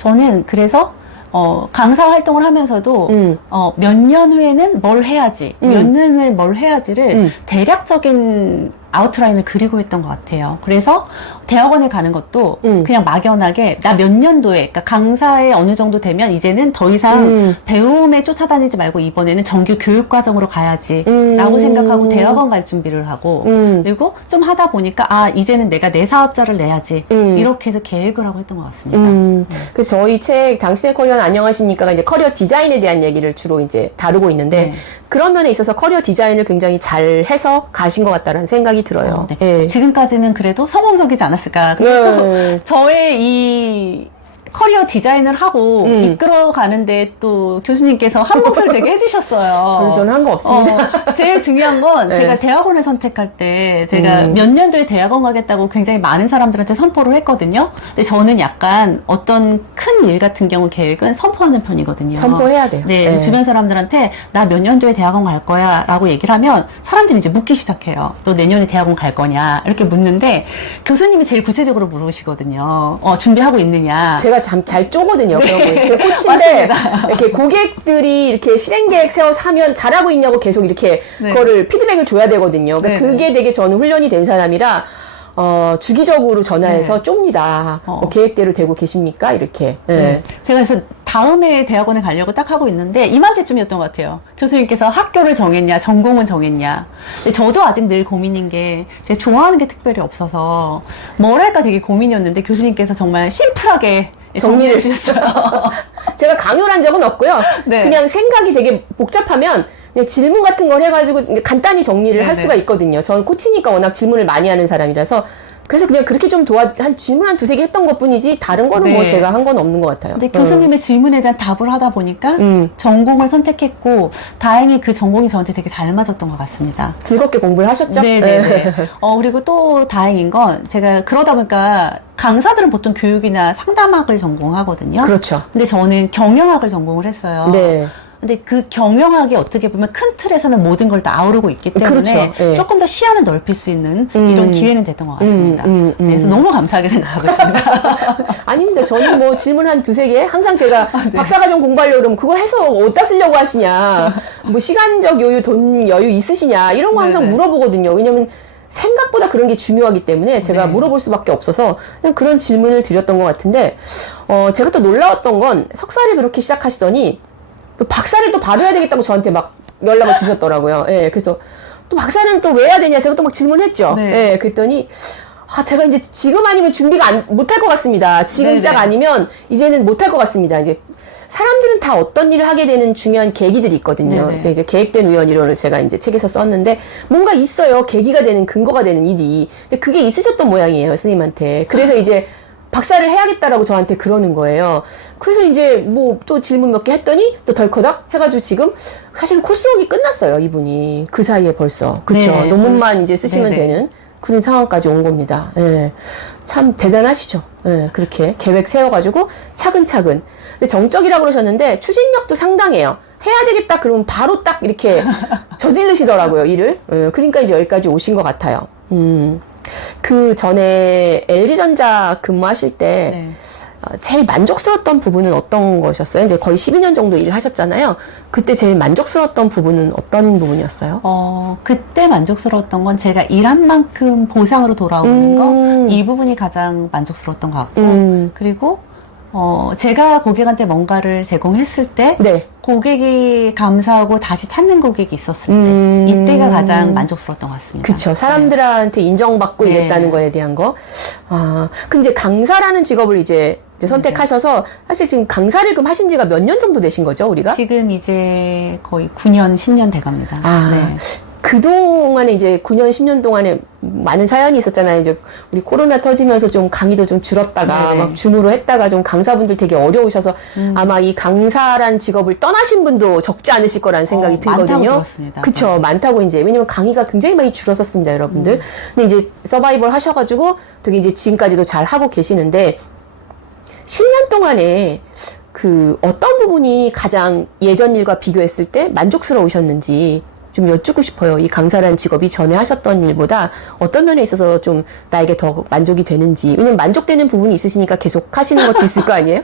저는 그래서 강사 활동을 하면서도, 몇 년 후에는 뭘 해야지, 몇 년 후에는 뭘 해야지를 대략적인 아웃라인을 그리고 했던 것 같아요. 그래서 대학원에 가는 것도 그냥 막연하게 나 몇 년도에, 그러니까 강사에 어느 정도 되면 이제는 더 이상 배움에 쫓아다니지 말고 이번에는 정규 교육과정으로 가야지 라고 생각하고 대학원 갈 준비를 하고 그리고 좀 하다 보니까 아 이제는 내가 내 사업자를 내야지 이렇게 해서 계획을 하고 했던 것 같습니다. 그래서 저희 책 당신의 커리어는 안녕하십니까가 이제 커리어 디자인에 대한 얘기를 주로 이제 다루고 있는데 네. 그런 면에 있어서 커리어 디자인을 굉장히 잘 해서 가신 것 같다는 생각이 들어요. 네. 예. 지금까지는 그래도 성공적이지 않았을까. 그래도 네. 저의 이 커리어 디자인을 하고 이끌어 가는데 또 교수님께서 한 몫을 되게 해주셨어요. 그럼 저는 한 거 없습니다. 제일 중요한 건 네. 제가 대학원을 선택할 때 제가 몇 년도에 대학원 가겠다고 굉장히 많은 사람들한테 선포를 했거든요. 근데 저는 약간 어떤 큰 일 같은 경우 계획은 선포하는 편이거든요. 선포해야 돼요. 네, 네. 주변 사람들한테 나 몇 년도에 대학원 갈 거야 라고 얘기를 하면 사람들이 이제 묻기 시작해요. 너 내년에 대학원 갈 거냐 이렇게 묻는데 교수님이 제일 구체적으로 물으시거든요. 준비하고 있느냐. 제가 잘 쪼거든요. 네. 그런 거. 제 코치인데 맞습니다. 이렇게 고객들이 이렇게 실행 계획 세워서 하면 잘하고 있냐고 계속 이렇게 네. 그거를 피드백을 줘야 되거든요. 그러니까 네, 그게 되게 저는 훈련이 된 사람이라 주기적으로 전화해서 네. 좁니다. 계획대로 되고 계십니까? 이렇게. 네. 네. 제가 그래서 다음에 대학원에 가려고 딱 하고 있는데 이맘때쯤이었던 것 같아요. 교수님께서 학교를 정했냐, 전공은 정했냐. 근데 저도 아직 늘 고민인 게 제가 좋아하는 게 특별히 없어서 뭘 할까 되게 고민이었는데 교수님께서 정말 심플하게 정리를 해주셨어요. 제가 강요를 한 적은 없고요. 네. 그냥 생각이 되게 복잡하면 그냥 질문 같은 걸 해가지고 간단히 정리를 할 네네. 수가 있거든요. 저는 코치니까 워낙 질문을 많이 하는 사람이라서 그래서 그냥 그렇게 좀 질문 한 두세 개 했던 것 뿐이지 다른 거는 뭐 네. 제가 한 건 없는 것 같아요. 근데 교수님의 질문에 대한 답을 하다 보니까 전공을 선택했고 다행히 그 전공이 저한테 되게 잘 맞았던 것 같습니다. 즐겁게 공부를 하셨죠? 네네네. 그리고 또 다행인 건 제가 그러다 보니까 강사들은 보통 교육이나 상담학을 전공하거든요. 그렇죠. 근데 저는 경영학을 전공을 했어요. 네. 근데 그 경영학이 어떻게 보면 큰 틀에서는 모든 걸 다 아우르고 있기 때문에 그렇죠. 네. 조금 더 시야는 넓힐 수 있는 이런 기회는 됐던 것 같습니다. 그래서 너무 감사하게 생각하고 있습니다. 아닙니다. 저는 뭐 질문 한 두세 개 항상 제가 네. 박사과정 공부하려고 그러면 그거 해서 어디다 쓰려고 하시냐 뭐 시간적 여유, 돈 여유 있으시냐 이런 거 항상 네네. 물어보거든요. 왜냐면 생각보다 그런 게 중요하기 때문에 제가 네. 물어볼 수밖에 없어서 그냥 그런 질문을 드렸던 것 같은데 제가 또 놀라웠던 건 석사를 그렇게 시작하시더니 또 박사를 또 바로 해야 되겠다고 저한테 막 연락을 주셨더라고요. 예, 그래서 또 박사는 또 왜 해야 되냐 제가 또 막 질문했죠. 네. 예, 그랬더니 제가 이제 지금 아니면 준비가 못할 것 같습니다. 지금 네네. 시작 아니면 이제는 못할 것 같습니다. 이제 사람들은 다 어떤 일을 하게 되는 중요한 계기들이 있거든요. 네네. 이제 계획된 우연 이론을 제가 이제 책에서 썼는데 뭔가 있어요. 계기가 되는 근거가 되는 일이. 근데 그게 있으셨던 모양이에요, 스님한테. 그래서 이제 박사를 해야겠다라고 저한테 그러는 거예요. 그래서 이제 뭐 또 질문 몇 개 했더니 또 덜커덕 해가지고 지금 사실 코스웍이 끝났어요, 이분이. 그 사이에 벌써. 그쵸. 네. 논문만 이제 쓰시면 네네. 되는 그런 상황까지 온 겁니다. 예. 참 대단하시죠. 예. 그렇게 계획 세워가지고 차근차근. 근데 정적이라고 그러셨는데 추진력도 상당해요. 해야 되겠다 그러면 바로 딱 이렇게 저지르시더라고요, 일을. 예. 그러니까 이제 여기까지 오신 것 같아요. 그 전에 LG전자 근무하실 때 네. 제일 만족스러웠던 부분은 어떤 것이었어요? 이제 거의 12년 정도 일을 하셨잖아요. 그때 제일 만족스러웠던 부분은 어떤 부분이었어요? 그때 만족스러웠던 건 제가 일한 만큼 보상으로 돌아오는 거, 이 부분이 가장 만족스러웠던 것 같고, 그리고, 제가 고객한테 뭔가를 제공했을 때, 네. 고객이 감사하고 다시 찾는 고객이 있었을 때, 이때가 가장 만족스러웠던 것 같습니다. 그쵸. 사람들한테 인정받고 네. 이랬다는 거에 대한 거. 그럼 이제 강사라는 직업을 이제 선택하셔서 사실 지금 강사를 그럼 하신 지가 몇 년 정도 되신 거죠, 우리가? 지금 이제 거의 9년, 10년 돼갑니다. 네. 그동안에 이제 9년, 10년 동안에 많은 사연이 있었잖아요. 이제 우리 코로나 터지면서 좀 강의도 좀 줄었다가 네네. 막 줌으로 했다가 좀 강사분들 되게 어려우셔서 아마 이 강사란 직업을 떠나신 분도 적지 않으실 거라는 생각이 많다고 들거든요. 들었습니다. 그쵸. 많다고 이제. 왜냐면 강의가 굉장히 많이 줄었었습니다, 여러분들. 근데 이제 서바이벌 하셔가지고 되게 이제 지금까지도 잘 하고 계시는데 10년 동안에 그 어떤 부분이 가장 예전 일과 비교했을 때 만족스러우셨는지 좀 여쭙고 싶어요. 이 강사라는 직업이 전에 하셨던 일보다 어떤 면에 있어서 좀 나에게 더 만족이 되는지. 왜냐면 만족되는 부분이 있으시니까 계속 하시는 것도 있을 거 아니에요?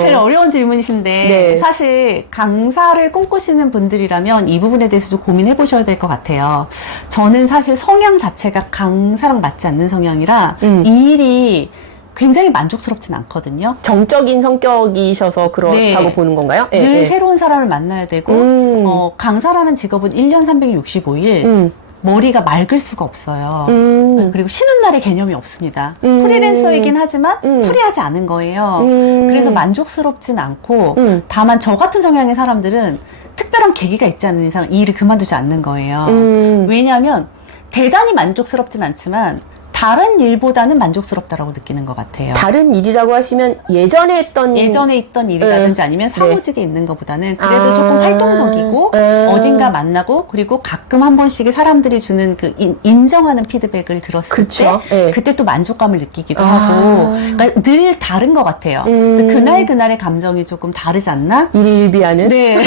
제일 어려운 질문이신데 네. 사실 강사를 꿈꾸시는 분들이라면 이 부분에 대해서 좀 고민해 보셔야 될 것 같아요. 저는 사실 성향 자체가 강사랑 맞지 않는 성향이라 이 일이 굉장히 만족스럽진 않거든요. 정적인 성격이셔서 그렇다고 네. 보는 건가요? 예, 늘 예. 새로운 사람을 만나야 되고 강사라는 직업은 1년 365일 머리가 맑을 수가 없어요. 그리고 쉬는 날의 개념이 없습니다. 프리랜서이긴 하지만 프리하지 않은 거예요. 그래서 만족스럽진 않고 다만 저 같은 성향의 사람들은 특별한 계기가 있지 않은 이상 이 일을 그만두지 않는 거예요. 왜냐하면 대단히 만족스럽진 않지만 다른 일보다는 만족스럽다라고 느끼는 것 같아요. 다른 일이라고 하시면 예전에 했던 있던 일이라든지 아니면 사무직에 있는 것보다는 그래도 아. 조금 활동적이고 어딘가 만나고 그리고 가끔 한 번씩 사람들이 주는 그 인정하는 피드백을 들었을 그쵸. 때 네. 그때 또 만족감을 느끼기도 아. 하고 그러니까 늘 다른 것 같아요. 그래서 그날의 감정이 조금 다르지 않나? 일일비하는 네.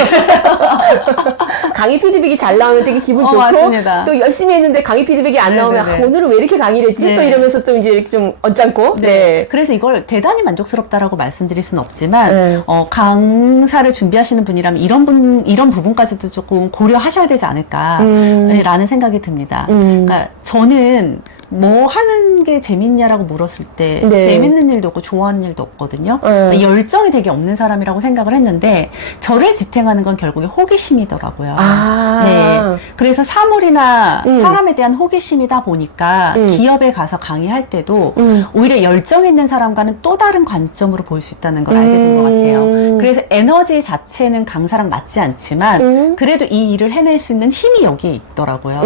강의 피드백이 잘 나오면 되게 기분 좋고 맞습니다. 또 열심히 했는데 강의 피드백이 안 나오면 네네네. 아, 오늘은 왜 이렇게 강의를 했지? 네. 또 이러면서 또 이제 이렇게 좀 언짢고 네. 그래서 이걸 대단히 만족스럽다라고 말씀드릴 수는 없지만, 네. 강사를 준비하시는 분이라면 이런 부분까지도 조금 고려하셔야 되지 않을까라는 생각이 듭니다. 그러니까 저는 뭐 하는 게 재밌냐라고 물었을 때 네. 재밌는 일도 없고 좋아하는 일도 없거든요. 그러니까 열정이 되게 없는 사람이라고 생각을 했는데 저를 지탱하는 건 결국에 호기심이더라고요. 아. 네. 그래서 사물이나 사람에 대한 호기심이다 보니까 기업에 가서 강의할 때도 오히려 열정 있는 사람과는 또 다른 관점으로 볼 수 있다는 걸 알게 된 것 같아요. 그래서 에너지 자체는 강사랑 맞지 않지만 그래도 이 일을 해낼 수 있는 힘이 여기에 있더라고요.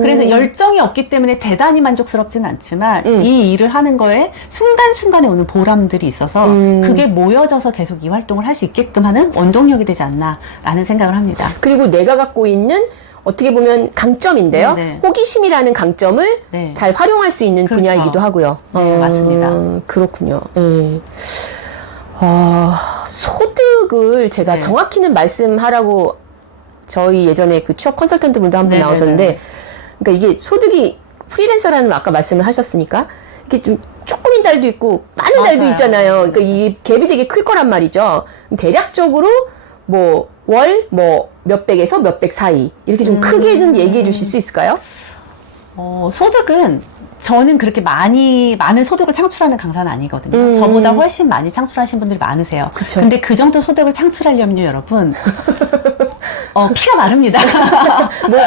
그래서 열정이 없기 때문에 대단히 만족스럽진 않지만 이 일을 하는 거에 순간순간에 오는 보람들이 있어서 그게 모여져서 계속 이 활동을 할 수 있게끔 하는 원동력이 되지 않나라는 생각을 합니다. 그리고 내가 갖고 있는 어떻게 보면 강점인데요. 네네. 호기심이라는 강점을 네. 잘 활용할 수 있는 그렇죠. 분야이기도 하고요. 네, 맞습니다. 그렇군요. 예. 소득을 제가 네. 정확히는 말씀하라고 저희 예전에 그 취업 컨설턴트 분도 한 분 네네네. 나오셨는데, 그러니까 이게 소득이 프리랜서라는 아까 말씀을 하셨으니까 이게 좀 조금인 달도 있고 많은 달도 맞아요. 있잖아요. 그러니까 이 갭이 되게 클 거란 말이죠. 대략적으로 뭐 월 뭐 몇백에서 몇백 사이 이렇게 좀 크게 좀 얘기해 주실 수 있을까요? 소득은 저는 그렇게 많은 소득을 창출하는 강사는 아니거든요. 저보다 훨씬 많이 창출하신 분들이 많으세요. 그쵸. 근데 그 정도 소득을 창출하려면요, 여러분. 피가 마릅니다.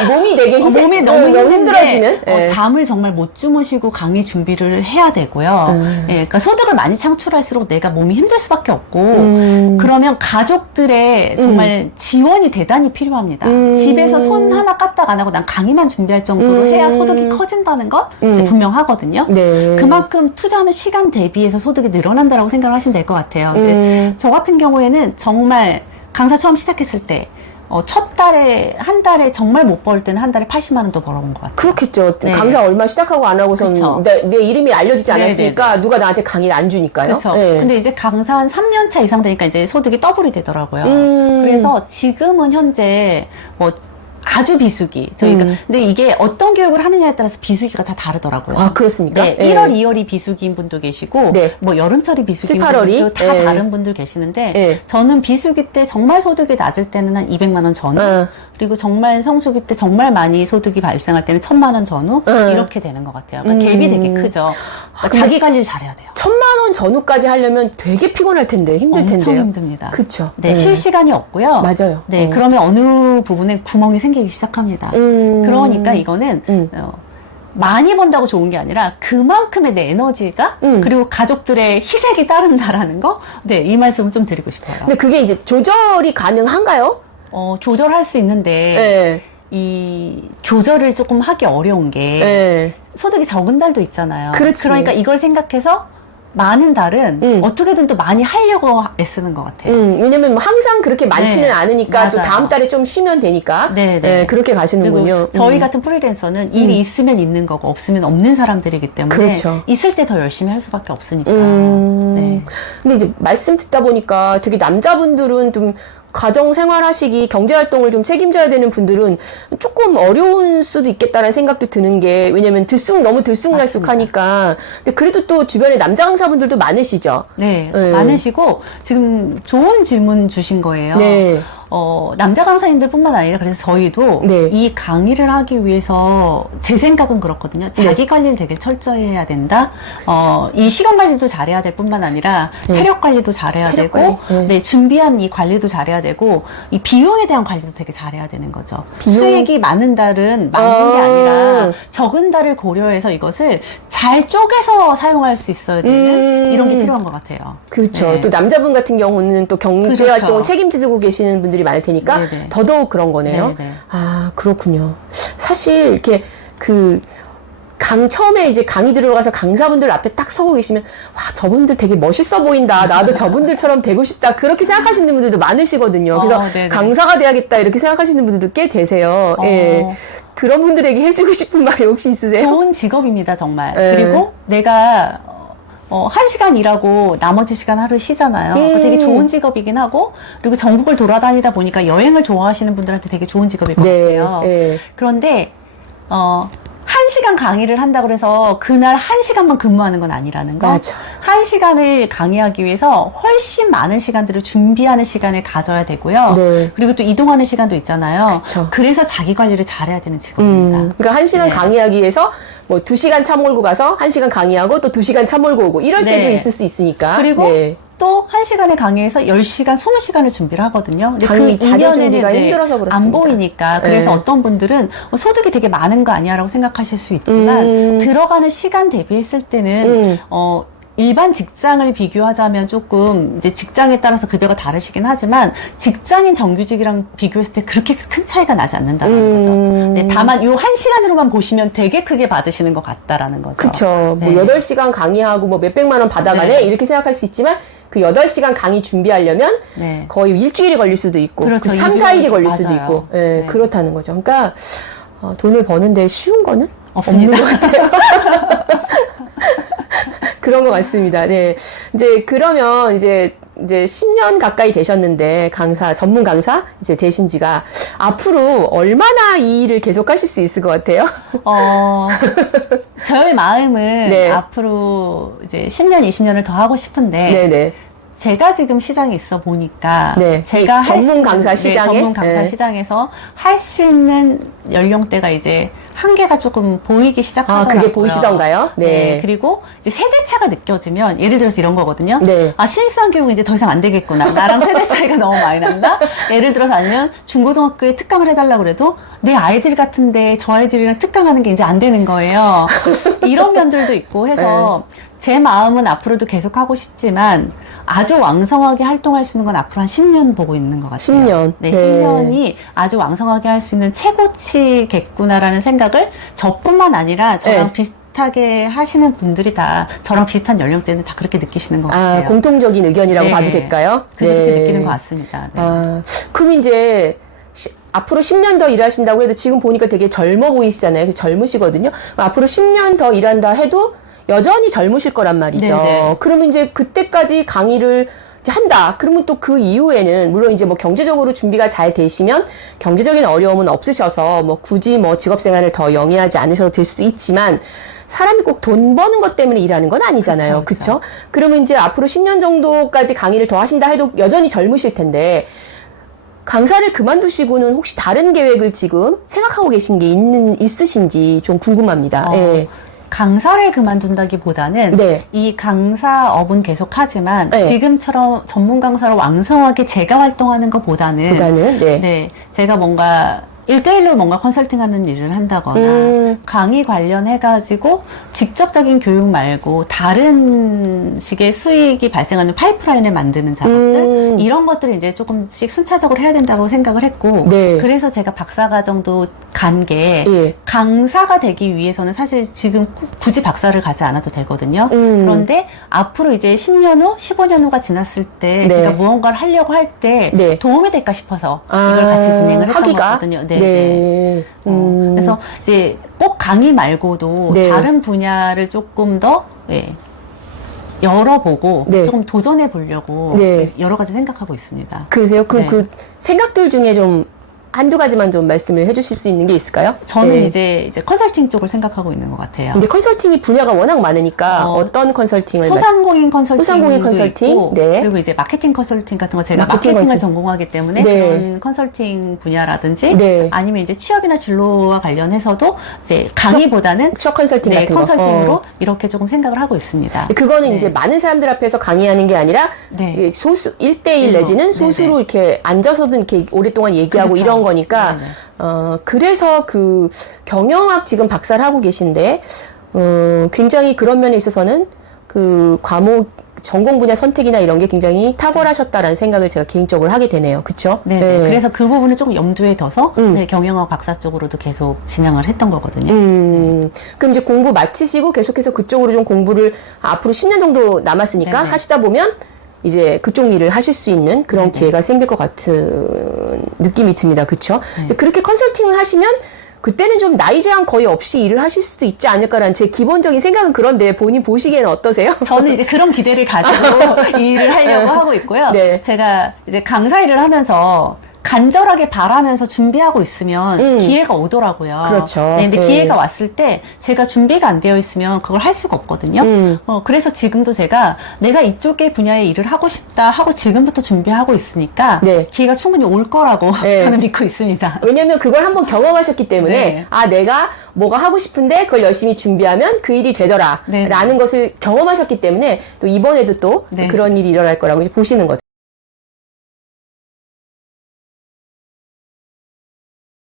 몸이 되게 몸이 너무 힘든데, 힘들어지는. 예. 잠을 정말 못 주무시고 강의 준비를 해야 되고요. 예, 그러니까 소득을 많이 창출할수록 내가 몸이 힘들 수밖에 없고, 그러면 가족들의 정말 지원이 대단히 필요합니다. 집에서 손 하나 까딱 안 하고 난 강의만 준비할 정도로 해야 소득이 커진다는 건 분명하거든요. 네. 그만큼 투자하는 시간 대비해서 소득이 늘어난다라고 생각을 하시면 될 것 같아요. 근데 저 같은 경우에는 정말 강사 처음 시작했을 때 첫 달에, 한 달에 정말 못 벌 때는 한 달에 80만 원도 벌어본 것 같아요. 그렇겠죠. 네. 강사 얼마 시작하고 안 하고선 그쵸. 내 이름이 알려지지 않았으니까 네네네. 누가 나한테 강의를 안 주니까요. 그렇죠. 예. 근데 이제 강사 한 3년 차 이상 되니까 이제 소득이 더블이 되더라고요. 그래서 지금은 현재 뭐 아주 비수기. 저희가 근데 이게 어떤 교육을 하느냐에 따라서 비수기가 다 다르더라고요. 아, 그렇습니까? 네, 예. 1월, 2월이 비수기인 분도 계시고 네. 뭐 여름철이 비수기인 7, 분도 8월이? 계시고 다 예. 다른 분들 계시는데 예. 저는 비수기 때 정말 소득이 낮을 때는 한 200만 원 전후 그리고 정말 성수기 때 정말 많이 소득이 발생할 때는 1000만 원 전후 이렇게 되는 것 같아요. 그러니까 갭이 되게 크죠. 그러니까 자기 관리를 잘해야 돼요. 1000만 원 전후까지 하려면 되게 피곤할 텐데, 힘들 텐데요. 엄청 힘듭니다. 그쵸. 네, 쉴 시간이 없고요. 맞아요. 네, 그러면 어느 부분에 구멍이 생기기 시작합니다. 그러니까 이거는 많이 번다고 좋은 게 아니라 그만큼의 내 에너지가 그리고 가족들의 희생이 따른다라는 거, 네, 이 말씀을 좀 드리고 싶어요. 근데 그게 이제 조절이 가능한가요? 조절할 수 있는데 네. 이 조절을 조금 하기 어려운 게 네. 소득이 적은 달도 있잖아요. 그렇지. 그러니까 이걸 생각해서 많은 달은 어떻게든 또 많이 하려고 애쓰는 것 같아요. 왜냐면 뭐 항상 그렇게 많지는 네, 않으니까 또 맞아요. 다음 달에 좀 쉬면 되니까. 네, 네, 그렇게 가시는군요. 그리고 저희 같은 프리랜서는 일이 있으면 있는 거고 없으면 없는 사람들이기 때문에 그렇죠. 있을 때 더 열심히 할 수밖에 없으니까. 네. 근데 이제 말씀 듣다 보니까 되게 남자분들은 좀 가정 생활하시기 경제활동을 좀 책임져야 되는 분들은 조금 어려운 수도 있겠다는 생각도 드는 게 왜냐면 너무 들쑥날쑥하니까 근데 그래도 또 주변에 남자 강사분들도 많으시죠? 네, 많으시고 지금 좋은 질문 주신 거예요. 네. 남자 강사님들뿐만 아니라 그래서 저희도 네. 이 강의를 하기 위해서 제 생각은 그렇거든요. 자기 관리를 되게 철저히 해야 된다. 이 시간 관리도 잘해야 될 뿐만 아니라 체력 관리도 잘해야 되고, 네, 준비한 이 관리도 잘해야 되고, 이 비용에 대한 관리도 되게 잘해야 되는 거죠. 수익이 많은 달은 많은 게 아니라 적은 달을 고려해서 이것을 잘 쪼개서 사용할 수 있어야 되는 이런 게 필요한 것 같아요. 그렇죠. 네. 또 남자분 같은 경우는 또 경제활동을 그렇죠. 책임지고 계시는 분들이 많을 테니까 네네. 더더욱 그런 거네요. 네네. 아, 그렇군요. 사실 이렇게 처음에 이제 강의 들어가서 강사분들 앞에 딱 서고 계시면, 와, 저분들 되게 멋있어 보인다. 나도 저분들처럼 되고 싶다. 그렇게 생각하시는 분들도 많으시거든요. 그래서 네네. 강사가 돼야겠다. 이렇게 생각하시는 분들도 꽤 되세요. 예. 그런 분들에게 해주고 싶은 말이 혹시 있으세요? 좋은 직업입니다, 정말. 네. 그리고 내가 1시간 일하고 나머지 시간 하루 쉬잖아요. 되게 좋은 직업이긴 하고, 그리고 전국을 돌아다니다 보니까 여행을 좋아하시는 분들한테 되게 좋은 직업일 것 네, 같아요. 네. 그런데 1시간 강의를 한다고 해서 그날 1시간만 근무하는 건 아니라는 거. 맞아. 1시간을 강의하기 위해서 훨씬 많은 시간들을 준비하는 시간을 가져야 되고요. 네. 그리고 또 이동하는 시간도 있잖아요. 그쵸. 그래서 자기 관리를 잘해야 되는 직업입니다. 그러니까 1시간 네. 강의하기 위해서 뭐 2시간 차 몰고 가서 1시간 강의하고 또 2시간 차 몰고 오고 이럴 네. 때도 있을 수 있으니까. 그리고 네. 또 1시간에 강의해서 10시간, 20시간을 준비를 하거든요. 근데 자기 이면에는 준비가 힘들어서 그렇습니다. 안 보이니까. 그래서 네. 어떤 분들은 소득이 되게 많은 거 아니야 라고 생각하실 수 있지만 들어가는 시간 대비했을 때는 일반 직장을 비교하자면 조금 이제 직장에 따라서 급여가 다르시긴 하지만 직장인 정규직이랑 비교했을 때 그렇게 큰 차이가 나지 않는다는 거죠. 네, 다만 요 1시간으로만 보시면 되게 크게 받으시는 것 같다라는 거죠. 그쵸. 네. 뭐 8시간 강의하고 뭐 몇백만 원 받아가네? 네. 이렇게 생각할 수 있지만 그 8시간 강의 준비하려면 네. 거의 일주일이 걸릴 수도 있고 그렇죠. 3, 4일이 걸릴 맞아요. 수도 있고 예, 네. 그렇다는 거죠. 그러니까 돈을 버는데 쉬운 거는 없습니다. 없는 것 같아요. 그런 것 같습니다. 네. 이제 그러면 이제 10년 가까이 되셨는데 전문 강사 이제 되신 지가 앞으로 얼마나 이 일을 계속 하실 수 있을 것 같아요? 저의 마음은 네. 앞으로 이제 10년, 20년을 더 하고 싶은데 네네. 제가 지금 시장에 있어 보니까 네. 제가 할 수 전문 있는 강사 시장에? 전문 강사 네. 시장에서 할 수 있는 연령대가 이제 한계가 조금 보이기 시작하더라고요. 그게 보이시던가요? 네. 그리고 이제 세대차가 느껴지면 예를 들어서 이런 거거든요. 네. 신입사원 교육은 이제 더 이상 안 되겠구나. 나랑 세대 차이가 너무 많이 난다. 예를 들어서 아니면 중고등학교에 특강을 해달라고 그래도 내 아이들 같은데 저 아이들이랑 특강하는 게 이제 안 되는 거예요. 이런 면들도 있고 해서 제 마음은 앞으로도 계속 하고 싶지만 아주 왕성하게 활동할 수 있는 건 앞으로 한 10년 보고 있는 것 같아요. 10년. 네, 네. 10년이 아주 왕성하게 할 수 있는 최고치겠구나라는 생각을 저뿐만 아니라 저랑 네. 비슷하게 하시는 분들이 다 저랑 비슷한 연령대는 다 그렇게 느끼시는 것 같아요. 공통적인 의견이라고 네. 봐도 될까요? 그래서 네. 그렇게 느끼는 것 같습니다. 네. 그럼 이제 앞으로 10년 더 일하신다고 해도 지금 보니까 되게 젊어 보이시잖아요. 젊으시거든요. 앞으로 10년 더 일한다 해도 여전히 젊으실 거란 말이죠. 네네. 그러면 이제 그때까지 강의를 이제 한다. 그러면 또 그 이후에는 물론 이제 뭐 경제적으로 준비가 잘 되시면 경제적인 어려움은 없으셔서 뭐 굳이 뭐 직업 생활을 더 영위하지 않으셔도 될 수도 있지만 사람이 꼭 돈 버는 것 때문에 일하는 건 아니잖아요. 그렇죠? 그러면 이제 앞으로 10년 정도까지 강의를 더 하신다 해도 여전히 젊으실 텐데 강사를 그만두시고는 혹시 다른 계획을 지금 생각하고 계신 게 있으신지 좀 궁금합니다. 예. 강사를 그만둔다기보다는 네. 이 강사업은 계속하지만 네. 지금처럼 전문 강사로 왕성하게 제가 활동하는 것보다는 네. 제가 뭔가 1대1로 뭔가 컨설팅하는 일을 한다거나 강의 관련해가지고 직접적인 교육 말고 다른 식의 수익이 발생하는 파이프라인을 만드는 작업들 이런 것들을 이제 조금씩 순차적으로 해야 된다고 생각을 했고 네. 그래서 제가 박사과정도 간 게 예. 강사가 되기 위해서는 사실 지금 굳이 박사를 가지 않아도 되거든요. 그런데 앞으로 이제 10년 후, 15년 후가 지났을 때 네. 제가 무언가를 하려고 할 때 네. 도움이 될까 싶어서 이걸 같이 진행을 했던 하기가? 거거든요. 네. 네. 그래서 이제 꼭 강의 말고도 네. 다른 분야를 조금 더 열어보고 네. 조금 도전해 보려고 네. 여러 가지 생각하고 있습니다. 그러세요? 그럼 네. 그 생각들 중에 좀 한두 가지만 좀 말씀을 해주실 수 있는 게 있을까요? 저는 네. 이제 컨설팅 쪽을 생각하고 있는 것 같아요. 근데 컨설팅이 분야가 워낙 많으니까 어떤 컨설팅을 소상공인 컨설팅도 소상공인 컨설팅? 있고, 네. 그리고 이제 마케팅 컨설팅 같은 거 제가 마케팅 마케팅을 컨설팅. 전공하기 때문에 네. 그런 컨설팅 분야라든지 네. 아니면 이제 취업이나 진로와 관련해서도 이제 강의보다는 취업 컨설팅 네, 같은 거. 컨설팅으로 이렇게 조금 생각을 하고 있습니다. 그거는 네. 이제 많은 사람들 앞에서 강의하는 게 아니라 네. 예, 소수 1대1 내지는 소수로 네네. 이렇게 앉아서든 이렇게 오랫동안 얘기하고 그렇죠. 이런 거니까 네네. 그래서 그 경영학 지금 박사를 하고 계신데 굉장히 그런 면에 있어서는 그 과목 전공 분야 선택이나 이런 게 굉장히 탁월하셨다라는 생각을 제가 개인적으로 하게 되네요. 그렇죠? 네, 그래서 그 부분을 조금 염두에 둬서 네, 경영학 박사 쪽으로도 계속 진행을 했던 거거든요. 그럼 이제 공부 마치시고 계속해서 그쪽으로 좀 공부를 앞으로 10년 정도 남았으니까 네네. 하시다 보면 이제 그쪽 일을 하실 수 있는 그런 네네. 기회가 생길 것 같은 느낌이 듭니다. 그렇죠? 네. 그렇게 컨설팅을 하시면 그때는 좀 나이 제한 거의 없이 일을 하실 수도 있지 않을까라는 제 기본적인 생각은 그런데 본인 보시기에는 어떠세요? 저는 이제 그런 기대를 가지고 이 일을 하려고 하고 있고요. 네. 제가 이제 강사 일을 하면서 간절하게 바라면서 준비하고 있으면 기회가 오더라고요. 그렇죠. 네, 근데 네. 기회가 왔을 때 제가 준비가 안 되어 있으면 그걸 할 수가 없거든요. 그래서 지금도 제가 내가 이쪽의 분야의 일을 하고 싶다 하고 지금부터 준비하고 있으니까 네. 기회가 충분히 올 거라고 네. 저는 믿고 있습니다. 왜냐면 그걸 한번 경험하셨기 때문에 네. 아 내가 뭐가 하고 싶은데 그걸 열심히 준비하면 그 일이 되더라 네. 라는 것을 경험하셨기 때문에 또 이번에도 또 네. 그런 일이 일어날 거라고 이제 보시는 거죠.